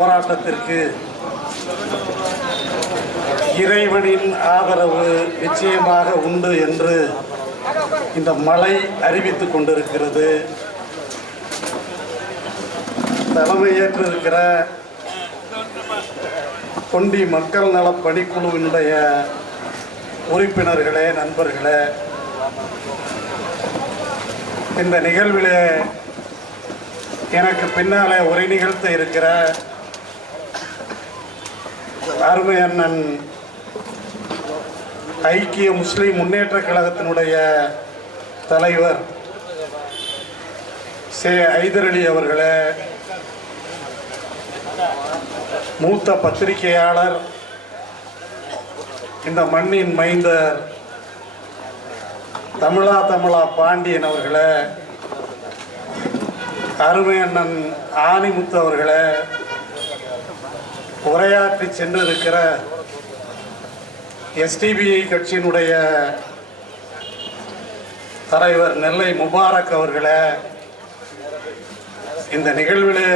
போராட்டத்திற்கு இறைவனின் ஆதரவு நிச்சயமாக உண்டு என்று இந்த மழை அறிவித்துக் கொண்டிருக்கிறது. தலைமையேற்றிருக்கிற தொண்டி மக்கள் நலப் பணிக்குழுவினுடைய உறுப்பினர்களே நண்பர்களே இந்த நிகழ்விலே எனக்கு பின்னாலே உரை நிகழ்த்த இருக்கிற அருமை அண்ணன் ஐக்கிய முஸ்லீம் முன்னேற்ற கழகத்தினுடைய தலைவர் சே. ஐதர் அலி அவர்களே மூத்த பத்திரிகையாளர் இந்த மண்ணின் மைந்தர் தமிழா தமிழா பாண்டியன் அவர்களே அருமை அண்ணன் ஆணிமுத்து அவர்களே உரையாற்றி சென்றிருக்கிற எஸ்டிபிஐ கட்சியினுடைய தலைவர் நெல்லை முபாரக் அவர்களை இந்த நிகழ்வில்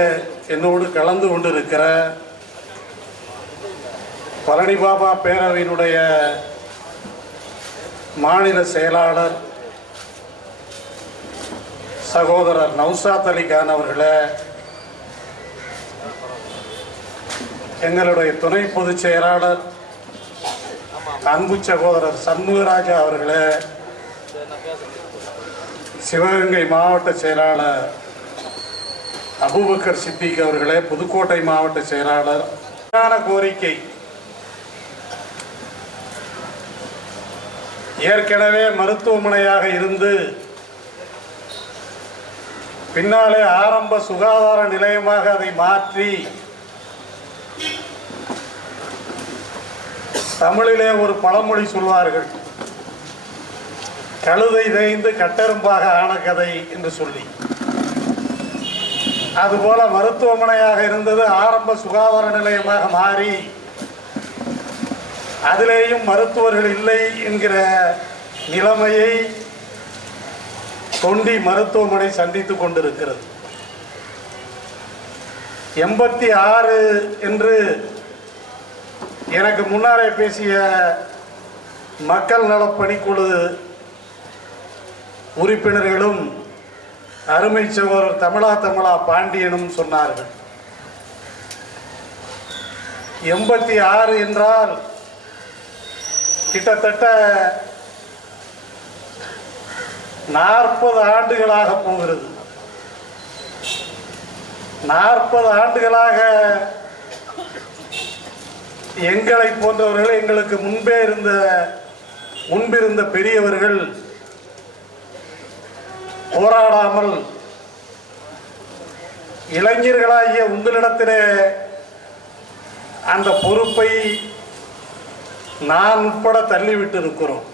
என்னோடு கலந்து கொண்டிருக்கிற பழனி பாபா பேரவையினுடைய மாநில செயலாளர் சகோதரர் நௌசாத் அலிகான் அவர்களை எங்களுடைய துணை பொதுச் செயலாளர் அன்பு சகோதரர் சண்முகராஜா அவர்களே சிவகங்கை மாவட்ட செயலாளர் அபூபக்கர் சித்திக் அவர்களே புதுக்கோட்டை மாவட்ட செயலாளர். கோரிக்கை. ஏற்கனவே மருத்துவமனையாக இருந்து பின்னாலே ஆரம்ப சுகாதார நிலையமாக அதை மாற்றி தமிழிலே ஒரு பழமொழி சொல்வார்கள். கழுதை தேய்ந்து கட்டெரும்பாக ஆன கதை என்று சொல்லி. அதுபோல மருத்துவமனையாக இருந்தது ஆரம்ப சுகாதார நிலையமாக மாறி அதிலேயும் மருத்துவர்கள் இல்லை என்கிற நிலைமையை தொண்டி மருத்துவமனை சந்தித்துக் கொண்டிருக்கிறது. எண்பத்தி ஆறு என்று எனக்கு முன்னாலே பேசிய மக்கள் நல பணிக்குழு உறுப்பினர்களும் அருமை சகோதரர் தமிழா தமிழா பாண்டியனும் சொன்னார்கள். எண்பத்தி ஆறு என்றால் கிட்டத்தட்ட நாற்பது ஆண்டுகளாக போகிறது. நாற்பது ஆண்டுகளாக எங்களை போன்றவர்கள் எங்களுக்கு முன்பே இருந்த முன்பிருந்த பெரியவர்கள் போராடாமல் இளைஞர்களாகிய உங்களிடத்திலே அந்த பொறுப்பை நான் உட்பட தள்ளிவிட்டு இருக்கிறோம்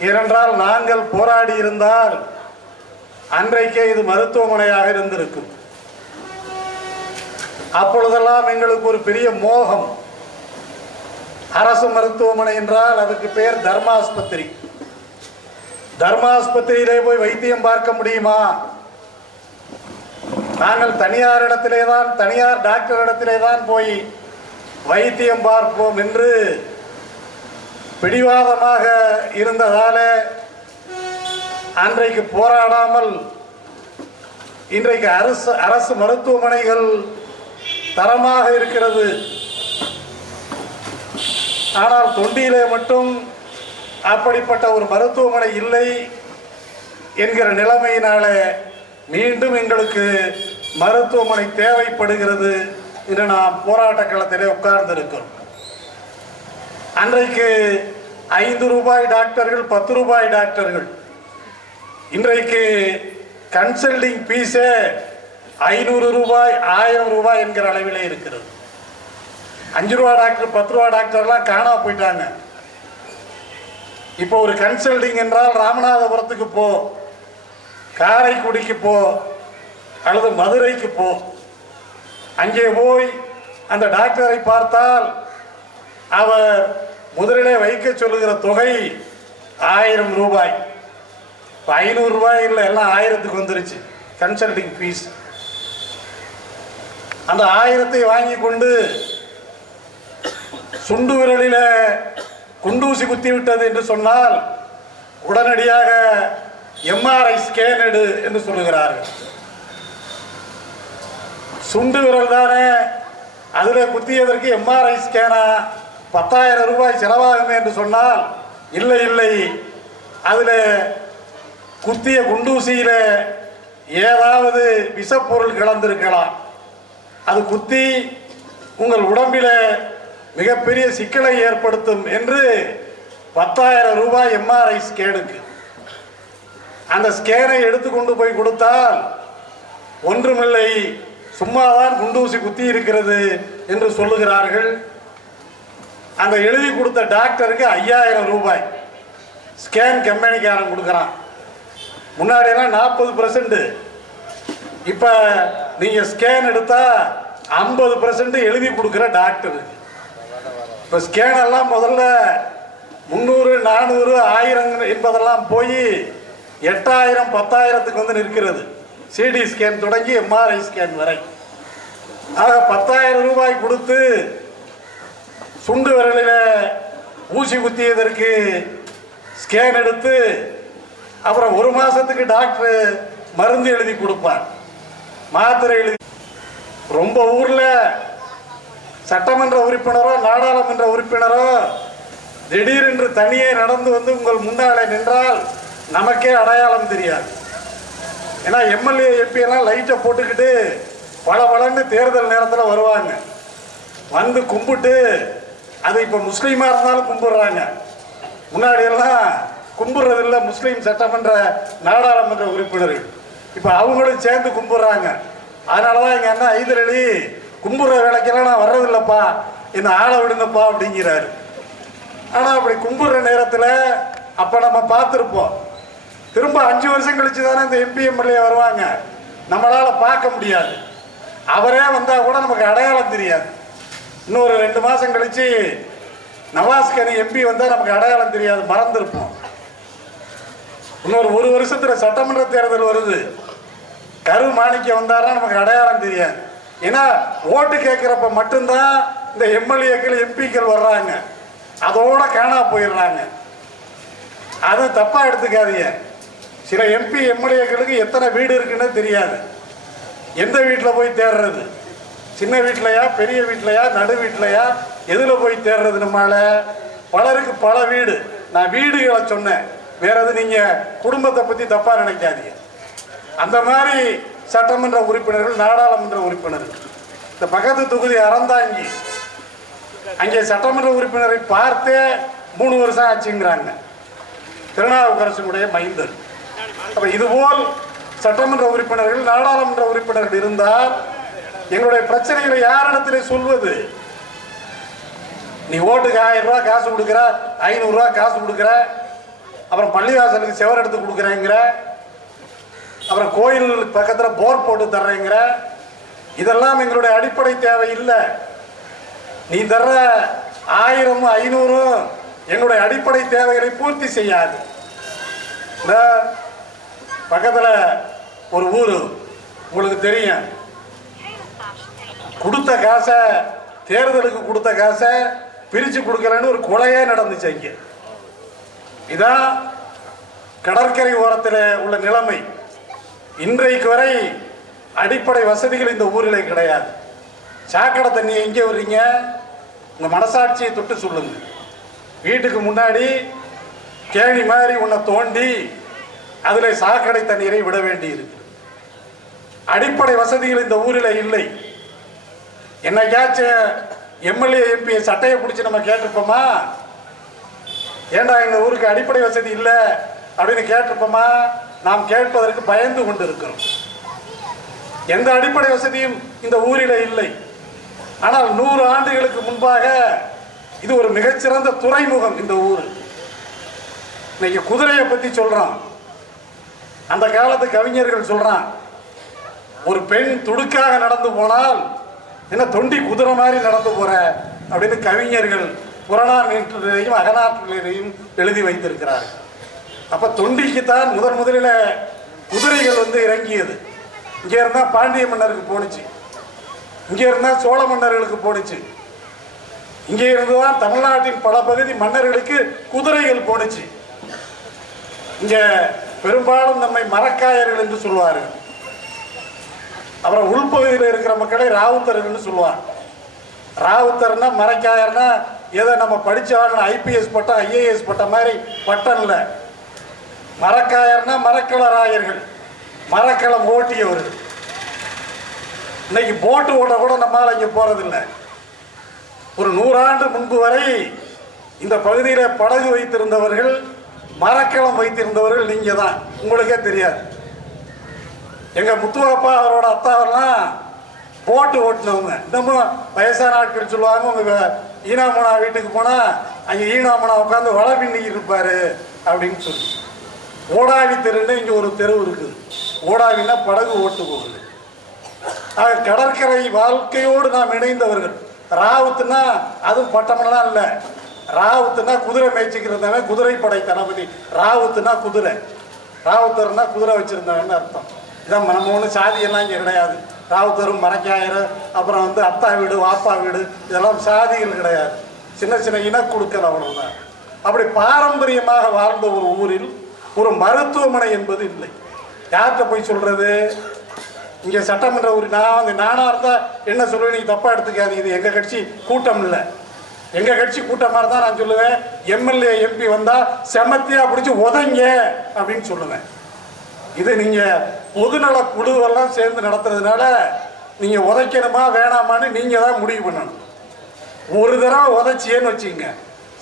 ஏனென்றால் நாங்கள் போராடி இருந்தால் அன்றைக்கே இது மருத்துவமனையாக இருந்திருக்கும். அப்பொழுதெல்லாம் எங்களுக்கு ஒரு பெரிய மோகம். அரசு மருத்துவமனை என்றால் அதுக்கு பேர் தர்மாஸ்பத்திரி. தர்மாஸ்பத்திரியிலே போய் வைத்தியம் பார்க்க முடியுமா? நாங்கள் தனியார் இடத்திலே தான் தனியார் டாக்டர் இடத்திலே தான் போய் வைத்தியம் பார்ப்போம் என்று பிடிவாதமாக இருந்ததால அன்றைக்கு போராடாமல் இன்றைக்கு அரசு அரசு மருத்துவமனைகள் தரமாக இருக்கிறது. ஆனால் தொண்டியிலே மட்டும் அப்படிப்பட்ட ஒரு மருத்துவமனை இல்லை என்கிற நிலைமையினாலே மீண்டும் எங்களுக்கு மருத்துவமனை தேவைப்படுகிறது என்று நாம் போராட்ட களத்திலே உட்கார்ந்திருக்கிறோம். அன்றைக்கு ஐந்து ரூபாய் டாக்டர்கள் பத்து ரூபாய் டாக்டர்கள். இன்றைக்கு கன்சல்டிங் ஃபீஸே ஐநூறு ரூபாய் ஆயிரம் ரூபாய் என்கிற அளவிலே இருக்கிறது. அஞ்சு ரூபா டாக்டர் பத்து ரூபா டாக்டர்லாம் காணாம போயிட்டாங்க. இப்போ ஒரு கன்சல்டிங் என்றால் ராமநாதபுரத்துக்கு போ காரைக்குடிக்கு போ அல்லது மதுரைக்கு போ. அங்கே போய் அந்த டாக்டரை பார்த்தால் அவர் முதலிலே வைக்க சொல்லுகிற தொகை ஆயிரம் ரூபாய். இப்போ ஐநூறுரூபாய் இல்லை எல்லாம் ஆயிரத்துக்கு வந்துருச்சு. கன்சல்டிங் ஃபீஸ் அந்த ஆயிரத்தை வாங்கி கொண்டு சுண்டு விரலில குண்டூசி குத்தி விட்டது என்று சொன்னால் உடனடியாக எம்ஆர்ஐ ஸ்கேன் எடு என்று சொல்லுகிறார்கள். சுண்டு விரல் தானே அதில் குத்தியதற்கு எம்ஆர்ஐ ஸ்கேனா பத்தாயிரம் ரூபாய் செலவாகுமே என்று சொன்னால் இல்லை இல்லை அதில் குத்திய குண்டூசியில் ஏதாவது விஷப்பொருள் கலந்திருக்கலாம். அது குத்தி உங்கள் உடம்பில மிகப்பெரிய சிக்கலை ஏற்படுத்தும் என்று பத்தாயிரம் ரூபாய் எம்ஆர்ஐ ஸ்கேனுக்கு அந்த ஸ்கேனை எடுத்து கொண்டு போய் கொடுத்தால் ஒன்றுமில்லை சும்மாதான் குண்டூசி குத்தி இருக்கிறது என்று சொல்லுகிறார்கள். அந்த எழுதி கொடுத்த டாக்டருக்கு ஐயாயிரம் ரூபாய். ஸ்கேன் கம்பெனிக்காரன் கொடுக்குறான். முன்னாடியெல்லாம் நாற்பது பர்சன்ட்டு இப்போ நீங்கள் ஸ்கேன் எடுத்தால் ஐம்பது பர்சன்ட் எழுதி கொடுக்குற டாக்டருக்கு இப்போ ஸ்கேன் எல்லாம் முதல்ல முந்நூறு நானூறு ஆயிரம் என்பதெல்லாம் போய் எட்டாயிரம் பத்தாயிரத்துக்கு வந்து நிற்கிறது. சிடி ஸ்கேன் தொடங்கி எம்ஆர்ஐ ஸ்கேன் வரை. ஆக பத்தாயிரம் ரூபாய் கொடுத்து சுண்டு விரலில் ஊசி குத்தியதற்கு ஸ்கேன் எடுத்து அப்புறம் ஒரு மாதத்துக்கு டாக்டர் மருந்து எழுதி கொடுப்பார். மாத்திரை எழுதி ரொம்ப ஊரில் சட்டமன்ற உறுப்பினரோ நாடாளுமன்ற உறுப்பினரோ திடீரென்று தனியே நடந்து வந்து உங்கள் முன்னாலே நின்றால் நமக்கே அடையாளம் தெரியாது. ஏன்னா எம்எல்ஏ எப்பியெல்லாம் லைட்டை போட்டுக்கிட்டு பல பலன்னு தேர்தல் நேரத்தில் வருவாங்க. வந்து கும்பிட்டு அது இப்போ முஸ்லீமாக இருந்தாலும் கும்பிடுறாங்க. முன்னாடியெல்லாம் கும்பிட்றதில்ல முஸ்லீம் சட்டமன்ற நாடாளுமன்ற உறுப்பினர்கள். இப்போ அவங்களும் சேர்ந்து கும்பிட்றாங்க. அதனால தான் எங்கள் அண்ணா ஐதர் அலி வேலைக்கெல்லாம் நான் வர்றதில்லப்பா. என்ன ஆளை விடுங்கப்பா அப்படிங்கிறாரு. ஆனால் அப்படி கும்பிட்ற நேரத்தில் அப்போ நம்ம பார்த்துருப்போம். திரும்ப அஞ்சு வருஷம் கழிச்சு தானே இந்த எம்பி எம்எல்ஏ வருவாங்க. நம்மளால் பார்க்க முடியாது. அவரே வந்தால் கூட நமக்கு அடையாளம் தெரியாது. இன்னொரு ரெண்டு மாதம் கழிச்சு நவாஸ் கனி எம்பி வந்தால் நமக்கு அடையாளம் தெரியாது. மறந்துருப்போம். இன்னொரு ஒரு வருஷத்தில் சட்டமன்ற தேர்தல் வருது. கரு மாணிக்கம் வந்தாருன்னா நமக்கு அடையாளம் தெரியாது. ஏன்னா ஓட்டு கேட்குறப்ப மட்டும்தான் இந்த எம்எல்ஏக்கள் எம்பிக்கள் வர்றாங்க. அதோட காணா போயிடுறாங்க. அது தப்பாக எடுத்துக்காதீங்க. சில எம்பி எம்எல்ஏக்களுக்கு எத்தனை வீடு இருக்குன்னு தெரியாது. எந்த வீட்டில் போய் தேடுறது சின்ன வீட்லையா பெரிய வீட்லையா நடு வீட்லையா? எதில் போய் தேடுறது நம்மால? பலருக்கு பல வீடு. நான் வீடுகளை சொன்னேன். வேற எது நீங்கள் குடும்பத்தை பற்றி தப்பாக நினைக்காதீங்க. அந்த மாதிரி சட்டமன்ற உறுப்பினர்கள் நாடாளுமன்ற உறுப்பினர்கள். இந்த பக்கத்து தொகுதி அறந்தாங்கி. அங்கே சட்டமன்ற உறுப்பினரை பார்த்தே மூணு வருஷம் ஆச்சுங்கிறாங்க. திருநாவுக்கரசனுடைய மைந்தர். அப்போ இதுபோல் சட்டமன்ற உறுப்பினர்கள் நாடாளுமன்ற உறுப்பினர்கள் இருந்தால் எங்களுடைய பிரச்சனைகளை யாரிடத்திலே சொல்வது? நீ ஓட்டுக்கு ஆயிரம் ரூபா காசு கொடுக்குற ஐநூறுரூவா காசு கொடுக்குற அப்புறம் பள்ளிவாசலுக்கு செவர் எடுத்து கொடுக்குறேங்கிற அப்புறம் கோயில் பக்கத்தில் போர் போட்டு தர்றேங்கிற இதெல்லாம் எங்களுடைய அடிப்படை தேவை இல்லை. நீ தர்ற ஆயிரமும் ஐநூறும் எங்களுடைய அடிப்படை தேவைகளை பூர்த்தி செய்யாது. இந்த பக்கத்தில் ஒரு ஊர் உங்களுக்கு தெரியும். கொடுத்த காசை தேர்தலுக்கு கொடுத்த காசை பிரித்து கொடுக்கலன்னு ஒரு கொலையே நடந்துச்சு இங்கே இதான் கடற்கரை ஓரத்தில் உள்ள நிலைமை. இன்றைக்கு வரை அடிப்படை வசதிகள் இந்த ஊரில் கிடையாது. சாக்கடை தண்ணி எங்கே வர்றீங்க உங்கள் மனசாட்சியை தொட்டு சொல்லுங்கள் வீட்டுக்கு முன்னாடி கேணி மாதிரி உன்னை தோண்டி அதில் சாக்கடை தண்ணீரை விட வேண்டியிருக்கு. அடிப்படை வசதிகள் இந்த ஊரில் இல்லை. என்னைக்காச்சும் எம்எல்ஏ எம்பி சட்டையை பிடிச்சி நம்ம கேட்டிருப்போமா? ஏண்டா இந்த ஊருக்கு அடிப்படை வசதி இல்லை அப்படின்னு கேட்டிருப்போமா? நாம் கேட்பதற்கு பயந்து கொண்டு இருக்கிறோம் எந்த அடிப்படை வசதியும் இந்த ஊரில் இல்லை. ஆனால் நூறு ஆண்டுகளுக்கு முன்பாக இது ஒரு மிகச்சிறந்த துறைமுகம் இந்த ஊர். இன்னைக்கு குதிரையை பற்றி சொல்கிறான் அந்த காலத்து கவிஞர்கள் சொல்கிறான் ஒரு பெண் துடுக்காக நடந்து போனால் என்ன தொண்டி குதிரை மாதிரி நடந்து போகிற அப்படின்னு கவிஞர்கள் புறநானூற்றிலையும் அகநாட்டிலையும் எழுதி வைத்திருக்கிறார்கள். அப்ப தொண்டிக்குத்தான் முதன் முதலில் குதிரைகள் வந்து இறங்கியது. இங்கே இருந்தால் பாண்டிய மன்னருக்கு போணுச்சு. இங்கே இருந்தால் சோழ மன்னர்களுக்கு போணுச்சு. இங்கே இருந்து தான் தமிழ்நாட்டின் பல பகுதி மன்னர்களுக்கு குதிரைகள் போணுச்சு. இங்கே பெரும்பாலும் நம்மை மரக்காயர்கள் என்று சொல்லுவார்கள் அப்புறம் உள்பகுதியில் இருக்கிற மக்களை ராவுத்தர்கள்னு சொல்லுவார் ராவுத்தர்னா மரக்காயர்னா ஏதோ நம்ம படிச்சவங்க ஐபிஎஸ் பட்டம் ஐஏஎஸ் பட்டம் மாதிரி பட்டம் இல்லை மரக்காயர்னா மரக்கிளராயர்கள். மரக்கிளம் ஓட்டியவர். இன்னைக்கு போட்டு ஓட்ட கூட நம்மால் இங்கே போகிறதில்ல ஒரு நூறாண்டு முன்பு வரை இந்த பகுதியில் படகு வைத்திருந்தவர்கள் மரக்கிளம் வைத்திருந்தவர்கள் நீங்கள் தான். உங்களுக்கே தெரியாது. எங்கள் முத்துவாப்பா அவரோட அத்தாவெல்லாம் போட்டு ஓட்டினவங்க. இன்னமும் வயசான ஆட்கள் சொல்லுவாங்க உங்கள் ஈனாமனா வீட்டுக்கு போனால் அங்கே ஈனாமனா உட்காந்து வலை பின்னிக்கிட்டு இருப்பார் அப்படின்னு சொல்லி. ஓடாவி தெருன்னு இங்கே ஒரு தெரு இருக்குது. ஓடாவின்னா படகு ஓட்டு போகுது ஆக கடற்கரை வாழ்க்கையோடு நாம் இணைந்தவர்கள். ராவுத்துனா அதுவும் பட்டமெல்லாம் இல்லை. ராவுத்துனா குதிரை மேய்ச்சிக்கிறதவன் குதிரை படை தளபதி. ராவுத்துனா குதிரை. ராவுத்தர்னா குதிரை வச்சிருந்தவன் அர்த்தம். இதான் நம்ம ஒன்றும் சாதியெல்லாம் இங்கே கிடையாது. ராவுத்தரும் மரக்காயர் அப்புறம் வந்து அத்தா வீடு வாப்பா வீடு இதெல்லாம் சாதிகள் கிடையாது. சின்ன சின்ன இனக்குழுக்கள் அவ்வளோதான் அப்படி பாரம்பரியமாக வாழ்ந்த ஒரு ஊரில் ஒரு மருத்துவமனை என்பது இல்லை. யார்கிட்ட போய் சொல்கிறது இங்கே சட்டமன்ற ஒரு நான் வந்து நானாக இருந்தால் என்ன சொல்லுவேன்? நீங்கள் தப்பாக எடுத்துக்காதீங்க. இது எங்கள் கட்சி கூட்டம் இல்லை. எங்கள் கட்சி கூட்டமாக இருந்தால் நான் சொல்லுவேன். எம்எல்ஏ எம்பி வந்தால் செமத்தியாக பிடிச்சி உதங்க அப்படின்னு சொல்லுவேன். இது நீங்கள் பொதுநல குழுவெல்லாம் சேர்ந்து நடத்துறதுனால நீங்கள் உதைக்கணுமா வேணாமான்னு நீங்கள் தான் முடிவு பண்ணணும். ஒரு தடவை உதைச்சியேன்னு வச்சுக்கோங்க.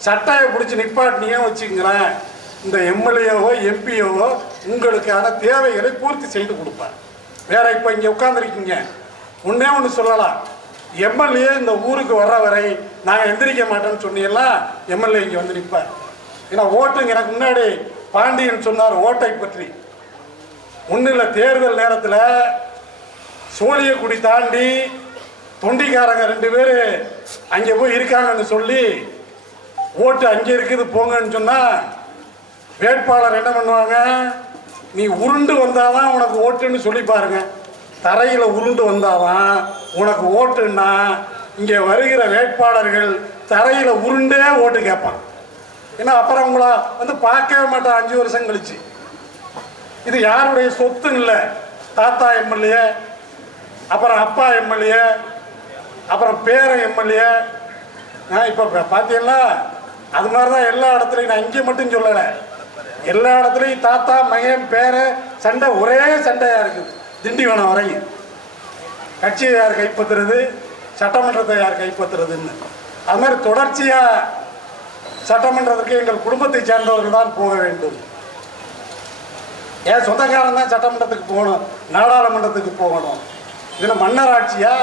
சட்டையை பிடிச்சி நிப்பாட்டினியே வச்சுங்களேன் இந்த எம்எல்ஏவோ எம்பியோவோ உங்களுக்கான தேவைகளை பூர்த்தி செய்து கொடுப்பார். வேற இப்போ இங்கே உட்காந்துருக்கீங்க ஒன்றே ஒன்று சொல்லலாம். எம்எல்ஏ இந்த ஊருக்கு வர்ற வரை நான் எந்திரிக்க மாட்டேன்னு சொன்னீங்கன்னா எம்எல்ஏ இங்கே வந்து நிற்பார். ஏன்னா ஓட்டுங்க எனக்கு முன்னாடி பாண்டியன் சொன்னார் ஓட்டை பற்றி. ஒன்றில் தேர்தல் நேரத்தில் சோழியக்குடி தாண்டி தொண்டிக்காரங்க ரெண்டு பேர் அங்கே போய் இருக்காங்கன்னு சொல்லி ஓட்டு அங்கே இருக்குது போங்கன்னு சொன்னால் வேட்பாளர் என்ன பண்ணுவாங்க? நீ உருண்டு வந்தாதான் உனக்கு ஓட்டுன்னு சொல்லி பாருங்க. தரையில் உருண்டு வந்தாதான் உனக்கு ஓட்டுன்னா இங்கே வருகிற வேட்பாளர்கள் தரையில் உருண்டே ஓட்டு கேட்பான் ஏன்னா அப்புறம் உங்களை வந்து பார்க்கவே மாட்டான் அஞ்சு வருஷம் கழிச்சு. இது யாருடைய சொத்து இல்லை. தாத்தா எம்எல்ஏ அப்புறம் அப்பா எம்எல்ஏ அப்புறம் பேரன் எம்எல்ஏ. நான் இப்போ பார்த்தீங்களா அது மாதிரி தான் எல்லா இடத்துலையும் நான் இங்கே மட்டும் சொல்லலை. எல்லா இடத்துலையும் தாத்தா மகன் பேரன் சண்டை ஒரே சண்டையாக இருக்குது. திண்டிவனம் வரையும். கட்சியை யார் கைப்பற்றுறது? சட்டமன்றத்தை யார் கைப்பற்றுறதுன்னு. அது மாதிரி தொடர்ச்சியாக சட்டமன்றத்திற்கு எங்கள் குடும்பத்தை சேர்ந்தவர்கள் தான் போக வேண்டும். ஏன் சொந்தக்காரன் தான் சட்டமன்றத்துக்கு போகணும் நாடாளுமன்றத்துக்கு போகணும். இதில் மன்னராட்சியா?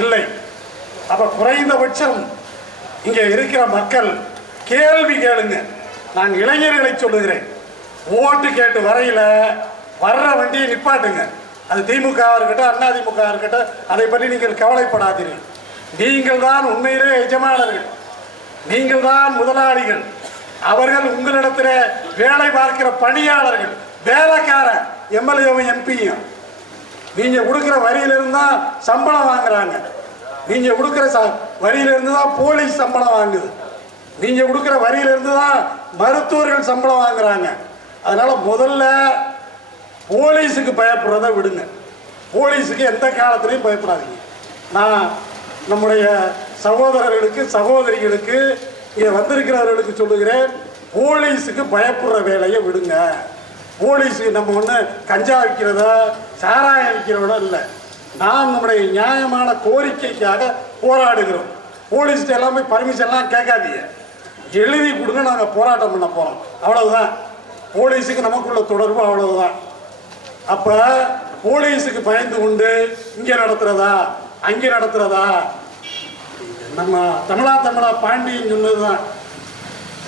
இல்லை. அப்போ குறைந்தபட்சம் இங்கே இருக்கிற மக்கள் கேள்வி கேளுங்க. நான் இளைஞர்களை சொல்லுகிறேன். ஓட்டு கேட்டு வரையில் வர்ற வண்டியை நிப்பாட்டுங்க. அது திமுக இருக்கட்டும் அண்ணா இருக்கட்டும் அதை பற்றி நீங்கள் கவலைப்படாதீர்கள். நீங்கள் தான் உண்மையிலே எஜமானர்கள். நீங்கள் தான் முதலாளிகள். அவர்கள் உங்களிடத்தில் வேலை பார்க்கிற பணியாளர்கள் வேலைக்காரன் எம்எல்ஏவும் எம்பியும். நீங்கள் கொடுக்குற வரியிலிருந்து தான் சம்பளம் வாங்குறாங்க. நீங்கள் கொடுக்குற ச வரியிலிருந்து தான் போலீஸ் சம்பளம் வாங்குது. நீங்கள் கொடுக்குற வரியிலிருந்து தான் மருத்துவர்கள் சம்பளம் வாங்குறாங்க. அதனால் முதல்ல போலீஸுக்கு பயப்படுறத விடுங்க. போலீஸுக்கு எந்த காலத்துலையும் பயப்படாதீங்க. நான் நம்முடைய சகோதரர்களுக்கு சகோதரிகளுக்கு இங்கே வந்திருக்கிறவர்களுக்கு சொல்லுகிறேன் போலீஸுக்கு பயப்படுற வேலையை விடுங்க. போலீஸுக்கு நம்ம ஒன்று கஞ்சா விற்கிறதோ சாராயம் விற்கிறதோ இல்லை. நாம் நம்முடைய நியாயமான கோரிக்கைக்காக போராடுகிறோம். போலீஸ்கிட்ட எல்லாமே பர்மிஷன்லாம் கேட்காதீங்க. எழுதி கொடுங்க நாங்கள் போராட்டம் பண்ண போகிறோம் அவ்வளவுதான். போலீஸுக்கு நமக்குள்ள தொடர்பு அவ்வளவுதான். அப்போ போலீஸுக்கு பயந்து கொண்டு இங்கே நடத்துகிறதா அங்கே நடத்துகிறதா நம்ம தமிழா தமிழா பாண்டியன் சொன்னது தான்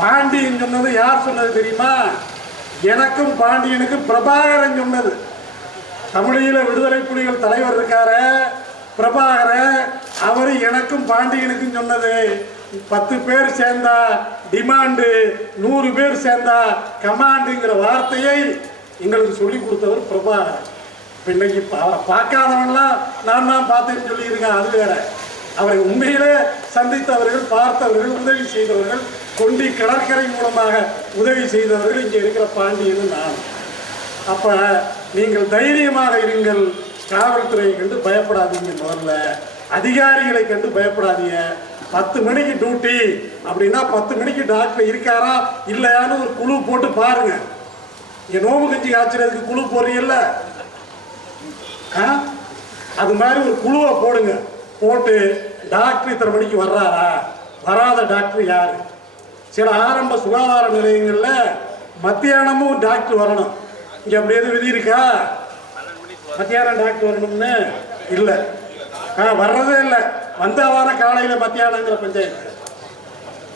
பாண்டியன் சொன்னது யார் சொன்னது தெரியுமா? எனக்கும் பாண்டியனுக்கும் பிரபாகரன் சொன்னது. தமிழீழ விடுதலை புலிகள் தலைவர் இருக்காரு பிரபாகரன் அவர் எனக்கும் பாண்டியனுக்கும் சொன்னது. பத்து பேர் சேர்ந்தா டிமாண்டு நூறு பேர் சேர்ந்தா கமாண்டுங்கிற வார்த்தையை எங்களுக்கு சொல்லி கொடுத்தவர் பிரபாகர். இப்ப இன்னைக்கு பா பார்க்காதவன்லாம் நான் தான் பார்த்தேன்னு சொல்லியிருக்கேன் அது வேற. அவரை உண்மையிலே சந்தித்தவர்கள் பார்த்தவர்கள் உதவி செய்தவர்கள் கொண்டி கடற்கரை மூலமாக உதவி செய்தவர்கள் இங்கே இருக்கிற பாண்டியன் நான். அப்போ நீங்கள் தைரியமாக இருங்கள் காவல்துறையை கண்டு பயப்படாதீங்க முதல்ல. அதிகாரிகளை கண்டு பயப்படாதீங்க. பத்து மணிக்கு டியூட்டி அப்படின்னா பத்து மணிக்கு டாக்டர் இருக்காரா? இல்லையான்னு ஒரு குழு போட்டு பாருங்க. என் நோம்பு கஞ்சி காய்ச்சறதுக்கு குழு போறீங்கல்ல ஆ? அது மாதிரி ஒரு குழுவை போடுங்க. போட்டு டாக்டர் இத்தனை மணிக்கு வர்றாரா? வராத டாக்டர் யார்? சில ஆரம்ப சுகாதார நிலையங்களில் மத்தியானமும் டாக்டர் வரணும். இங்கே அப்படி எதுவும் விதி இருக்கா மத்தியானம் டாக்டர் வரணும்னு? இல்லை. வர்றதே இல்லை. வந்த வார காலையில் மத்தியானங்கிற பஞ்சாயத்து.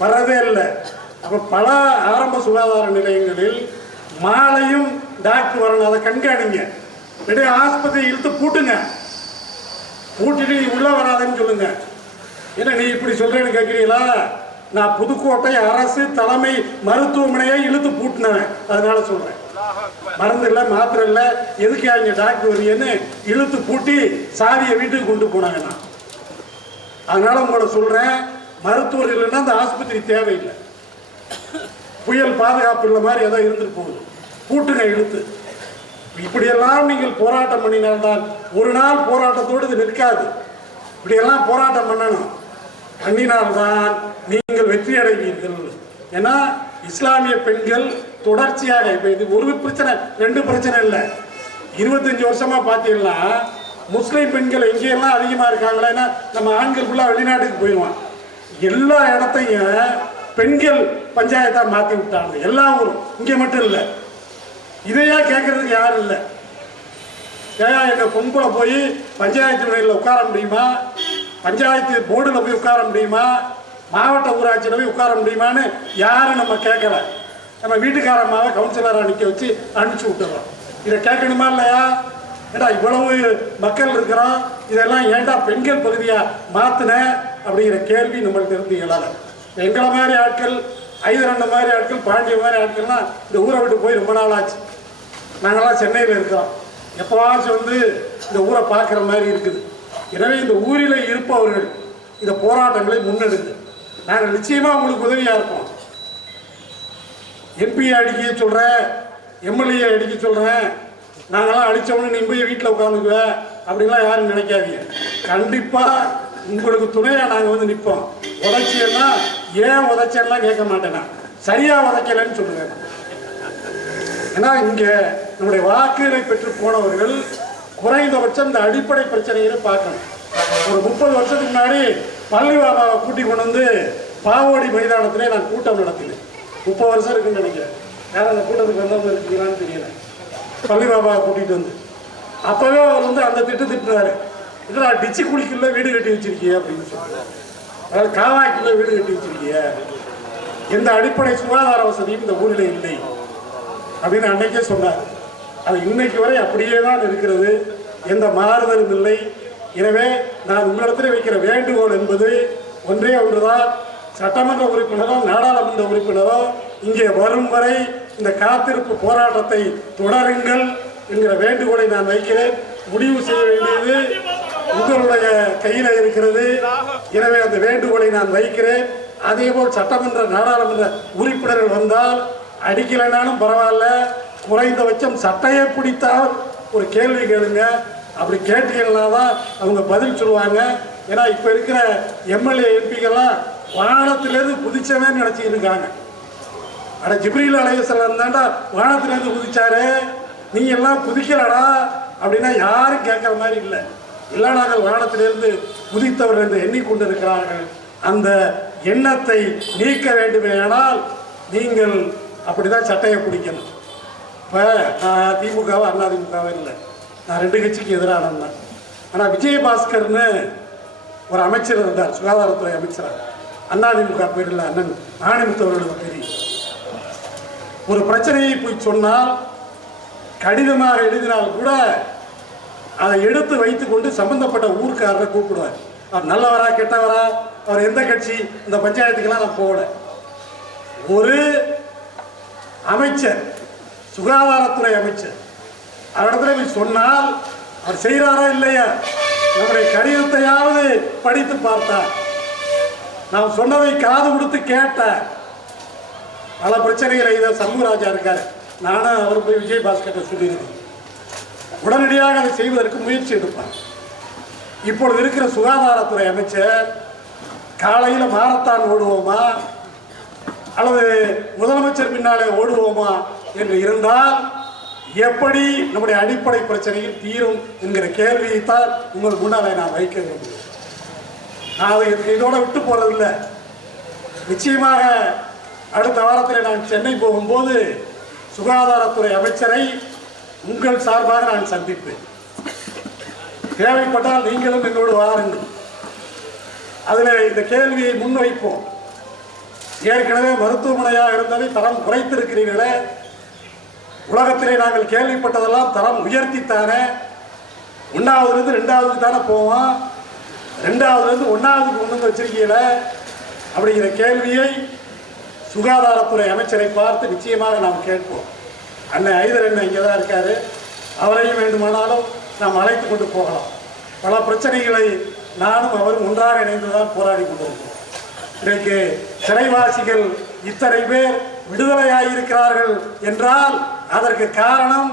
வர்றதே இல்லை. அப்போ பல ஆரம்ப சுகாதார நிலையங்களில் மாலையும் டாக்டர் வரணும். அதை கண்காணிங்க. இடையே ஆஸ்பத்திரி இழுத்து பூட்டுங்க. பூட்டிட்டு நீ வராதுன்னு சொல்லுங்க. என்ன நீ இப்படி சொல்கிறேன்னு கேட்குறீங்களா நான் புதுக்கோட்டை அரசு தலைமை மருத்துவமனையை இழுத்து பூட்டினேன் அதனால சொல்கிறேன் மருந்து இல்லை மாத்திரை இல்லை எதுக்கு அவங்க டாக்டர் வரீங்கன்னு இழுத்து பூட்டி சாவியை வீட்டுக்கு கொண்டு போனாங்க நான் அதனால உங்களை சொல்றேன் மருத்துவர் இல்லைன்னா அந்த ஆஸ்பத்திரி தேவையில்லை. புயல் பாதுகாப்பு இல்லை மாதிரி ஏதோ இருந்துட்டு போகுது. பூட்டுங்க இழுத்து. இப்படியெல்லாம் நீங்கள் போராட்டம் பண்ணினால்தான் ஒரு நாள் போராட்டத்தோடு இது நிற்காது. இப்படியெல்லாம் போராட்டம் பண்ணணும். பண்ணினால்தான் நீங்கள் வெற்றி அடைவீர்கள் ஏன்னா இஸ்லாமிய பெண்கள் தொடர்ச்சியாக இப்போ இது ஒரு பிரச்சனை ரெண்டு பிரச்சனை இல்லை. இருபத்தஞ்சி வருஷமாக பார்த்தீங்கன்னா முஸ்லீம் பெண்கள் எங்கேயெல்லாம் அதிகமாக இருக்காங்களேன்னா நம்ம ஆண்கள் ஃபுல்லாக வெளிநாட்டுக்கு போயிடுவான் எல்லா இடத்தையும் பெண்கள் பஞ்சாயத்தாக மாற்றி விட்டாங்க. எல்லா ஊரும். இங்கே மட்டும் இல்லை. இதையா கேட்கறதுக்கு யாரும் இல்லை. ஏன் எங்கள் பொம்பளை போய் பஞ்சாயத்து நிலையில் உட்கார முடியுமா? பஞ்சாயத்து போர்டில் போய் உட்கார முடியுமா? மாவட்ட ஊராட்சியில் போய் உட்கார முடியுமான்னு யாரும் நம்ம கேட்கல நம்ம வீட்டுக்காரம்மாவை கவுன்சிலராக நிற்க வச்சு அனுப்பிச்சு விட்டுறோம். இதை கேட்கணுமா இல்லையா? ஏடா இவ்வளவு மக்கள் இருக்கிறோம் இதெல்லாம் ஏன்டா பெண்கள் பகுதியாக மாற்றின அப்படிங்கிற கேள்வி நம்மளுக்கு இருந்து எழாத எங்களை மாதிரி ஆட்கள் ஐந்து ரெண்டு மாதிரி ஆட்கள் பாண்டிய மாதிரி ஆட்கள்லாம் இந்த ஊரை விட்டு போய் ரொம்ப நாள் ஆச்சு நாங்களாம் சென்னையில் இருக்கிறோம் எப்போவாச்சும் வந்து இந்த ஊரை பார்க்குற மாதிரி இருக்குது. எனவே இந்த ஊரில் இருப்பவர்கள் இந்த போராட்டங்களை முன்னெடுங்க. நாங்கள் நிச்சயமாக உங்களுக்கு உதவியாக இருப்போம். எம்பியை அடிக்க சொல்கிறேன் எம்எல்ஏ அடிக்க சொல்கிறேன் நாங்களாம் அடித்தவொன்னு நீ போய் வீட்டில் உட்காந்துக்குவேன் அப்படின்லாம் யாரும் நினைக்காதீங்க. கண்டிப்பாக உங்களுக்கு துணையாக நாங்கள் வந்து நிற்போம் உதச்சியன்னா ஏன் உதைச்சேன்லாம் கேட்க மாட்டேனா சரியாக உதைக்கலைன்னு சொல்லுவேன் ஏன்னா இங்கே நம்முடைய வாக்குகளை பெற்று போனவர்கள் குறைந்தபட்சம் இந்த அடிப்படை பிரச்சனைகளை பார்க்கணும். ஒரு முப்பது வருஷத்துக்கு முன்னாடி பள்ளி பாபாவை கூட்டி கொண்டு வந்து பாவோடி மைதானத்திலே நான் கூட்டம் நடத்தினேன். முப்பது வருஷம் இருக்குன்னு நினைக்கிறேன். யாரும் அந்த கூட்டத்துக்கு வந்தவங்க இருக்கீங்களான்னு தெரியல. பள்ளி கூட்டிகிட்டு வந்து. அப்போவே அவர் வந்து அந்த திட்டு திட்டுறாரு இதுல டிச்சு குடிக்கல வீடு கட்டி வச்சிருக்கிய? அப்படின்னு சொல்லுவாங்க அதாவது காவாய்க்குள்ள வீடு கட்டி வச்சிருக்கிய? எந்த அடிப்படை சுகாதார வசதியும் இந்த ஊரில் இல்லை. அப்படின்னு அன்னைக்கே சொன்னார். அது இன்னைக்கு வரை அப்படியே தான் இருக்கிறது. எந்த மாறுதலும் இல்லை. எனவே நான் உங்களிடத்தில் வைக்கிற வேண்டுகோள் என்பது ஒன்றே ஒன்றுதான். சட்டமன்ற உறுப்பினரோ நாடாளுமன்ற உறுப்பினரோ இங்கே வரும் வரை இந்த காத்திருப்பு போராட்டத்தை தொடருங்கள் என்கிற வேண்டுகோளை நான் வைக்கிறேன். முடிவு செய்ய வேண்டியது உங்களுடைய கையில் இருக்கிறது. எனவே அந்த வேண்டுகோளை நான் வைக்கிறேன். அதேபோல் சட்டமன்ற நாடாளுமன்ற உறுப்பினர்கள் வந்தால் அடிக்கலைனாலும் பரவாயில்ல. குறைந்தபட்சம் சட்டையை பிடித்தால் ஒரு கேள்வி கேளுங்க. அப்படி கேட்டீங்கன்னா தான் அவங்க பதில் சொல்லுவாங்க. ஏன்னா இப்போ இருக்கிற எம்எல்ஏ எம்பிக்கெல்லாம் வானத்திலிருந்து குதிச்சவன் நினச்சிக்கிட்டு இருக்காங்க. ஆனால் ஜிப்ரீல் அலையசலம் தாண்டா வானத்திலிருந்து குதிச்சாரு. நீ எல்லாம் குதிக்கலடா அப்படின்னா யாரும் கேட்குற மாதிரி இல்லை. இல்லை நாங்கள் வானத்திலிருந்து குதித்தவர் என்று எண்ணிக்கொண்டிருக்கிறார்கள். அந்த எண்ணத்தை நீக்க வேண்டுமேனால் நீங்கள் அப்படி தான் சட்டையை பிடிக்கணும். இப்போ நான் திமுகவோ அண்ணா இல்லை. நான் ரெண்டு கட்சிக்கு எதிரானவன் தான். ஆனால் விஜயபாஸ்கர்னு ஒரு அமைச்சர் இருந்தார் சுகாதாரத்துறை அமைச்சராக அதிமுக பேரில் அண்ணன் ஆணிமுத்தவர்களுக்கு தெரியும் ஒரு பிரச்சனையை போய் சொன்னால் கடிதமாக எழுதினால் கூட அதை எடுத்து வைத்துக்கொண்டு சம்பந்தப்பட்ட ஊருக்காரரை கூப்பிடுவார். அவர் நல்லவரா கெட்டவரா? அவர் எந்த கட்சி? இந்த பஞ்சாயத்துக்கெல்லாம் நான் போகல. ஒரு அமைச்சர் சுகாதாரத்துறை அமைச்சர் அவரிடத்துல போய் சொன்னால் அவர் செய்கிறாரா இல்லையா? நம்முடைய கடிதத்தையாவது படித்து பார்த்தார். நான் சொன்னதை காது கொடுத்து கேட்டேன் பல பிரச்சனைகளை இதை சண்முகராஜா இருக்காரு. நானும் அவர் போய் விஜயபாஸ்கர்ட்ட சொல்லியிருக்கேன் உடனடியாக அதை செய்வதற்கு முயற்சி எடுப்பார். இப்பொழுது இருக்கிற சுகாதாரத்துறை அமைச்சர் காலையில் மாரத்தான் ஓடுவோமா? அல்லது முதலமைச்சர் பின்னாலே ஓடுவோமா என்று இருந்தால் எப்படி நம்முடைய அடிப்படை பிரச்சனையில் தீரும் என்கிற கேள்வியைத்தான் உங்களுக்கு முன்னாலே நான் வைக்க விரும்புகிறேன் நான் அதை இதோட விட்டு போறதில்லை. நிச்சயமாக அடுத்த வாரத்தில் நான் சென்னை போகும்போது சுகாதாரத்துறை அமைச்சரை உங்கள் சார்பாக நான் சந்திப்பேன். தேவைப்பட்டால் நீங்களும் என்னோடு வாருங்கள். அதில் இந்த கேள்வியை முன்வைப்போம். ஏற்கனவே மருத்துவமனையாக இருந்ததை தரம் குறைத்திருக்கிறீர்களே. உலகத்திலே நாங்கள் கேள்விப்பட்டதெல்லாம் தரம் உயர்த்தித்தானே. ஒன்றாவதுலேருந்து ரெண்டாவதுக்கு தானே போவோம். ரெண்டாவதுலேருந்து ஒன்றாவது கொண்டு வந்து வச்சிருக்கீங்கள? அப்படிங்கிற கேள்வியை சுகாதாரத்துறை அமைச்சரை பார்த்து நிச்சயமாக நாம் கேட்போம். அண்ணன் ஐதர் அண்ணன் இங்கே தான் இருக்கார். அவரையும் வேண்டுமானாலும் நாம் அழைத்து கொண்டு போகலாம். பல பிரச்சனைகளை நானும் அவரும் ஒன்றாக இணைந்து தான் போராடி கொண்டிருக்கிறோம். இன்றைக்கு சிறைவாசிகள் இத்தனை பேர் விடுதலையாயிருக்கிறார்கள் என்றால் அதற்கு காரணம்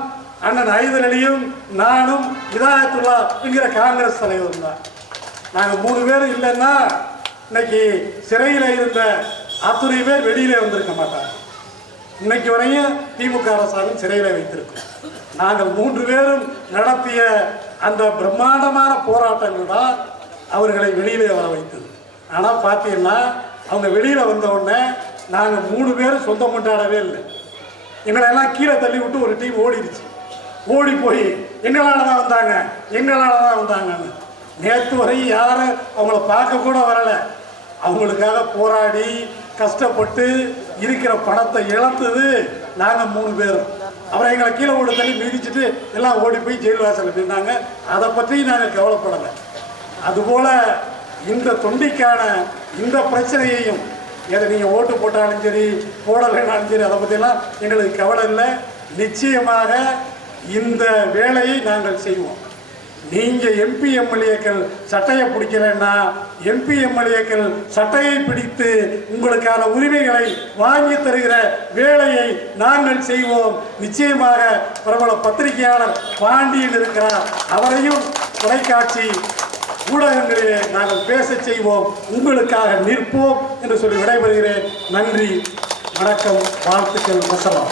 அண்ணன் ஐதரலியும் நானும் இதாயத்துல்லா என்கிற காங்கிரஸ் தலைவரும் தான். நாங்கள் மூணு பேரும் இல்லைன்னா இன்னைக்கு சிறையில் இருந்த அத்துணை பேர் வெளியிலே வந்திருக்க மாட்டாங்க. இன்னைக்கு வரையும் திமுக அரசாங்கம் சிறையில் வைத்திருக்கோம். நாங்கள் மூன்று பேரும் நடத்திய அந்த பிரம்மாண்டமான போராட்டங்கள் தான் அவர்களை வெளியிலே வர வைத்தது. ஆனால் பார்த்தீங்கன்னா அவங்க வெளியில் வந்த உடனே நாங்கள் மூணு பேரும் சொந்தம் கொண்டாடவே இல்லை. எங்களை எல்லாம் கீழே தள்ளி விட்டு ஒரு டீம் ஓடிடுச்சு. ஓடி போய் எங்களால் தான் வந்தாங்க எங்களால் தான் வந்தாங்கன்னு. நேற்று வரையும் யாரும் அவங்கள பார்க்க கூட வரலை. அவங்களுக்காக போராடி கஷ்டப்பட்டு இருக்கிற பணத்தை இழந்தது நாங்கள் மூணு பேரும். அப்புறம் எங்களை கீழே ஓடி தள்ளி மிதிச்சுட்டு எல்லாம் ஓடி போய் ஜெயில் வாசலில் போயிருந்தாங்க அதை பற்றி நாங்கள் கவலைப்படலை. அதுபோல் இந்த தொண்டிக்கான இந்த பிரச்சனையையும் எதை நீங்கள் ஓட்டு போட்டாலும் சரி போடலைனாலும் சரி அதை பற்றிலாம் எங்களுக்கு கவலை இல்லை. நிச்சயமாக இந்த வேலையை நாங்கள் செய்வோம். நீங்கள் எம்பி எம்எல்ஏக்கள் சட்டையை பிடிக்கலைன்னா எம்பி எம்எல்ஏக்கள் சட்டையை பிடித்து உங்களுக்கான உரிமைகளை வாங்கி தருகிற வேலையை நாங்கள் செய்வோம். நிச்சயமாக பிரபல பத்திரிகையாளர் பாண்டியன் இருக்கிறார். அவரையும் தொலைக்காட்சி ஊடகங்களிலே நாங்கள் பேச செய்வோம். உங்களுக்காக நிற்போம் என்று சொல்லி விடைபெறுகிறேன். நன்றி வணக்கம் வாழ்த்துக்கள் வசலாம்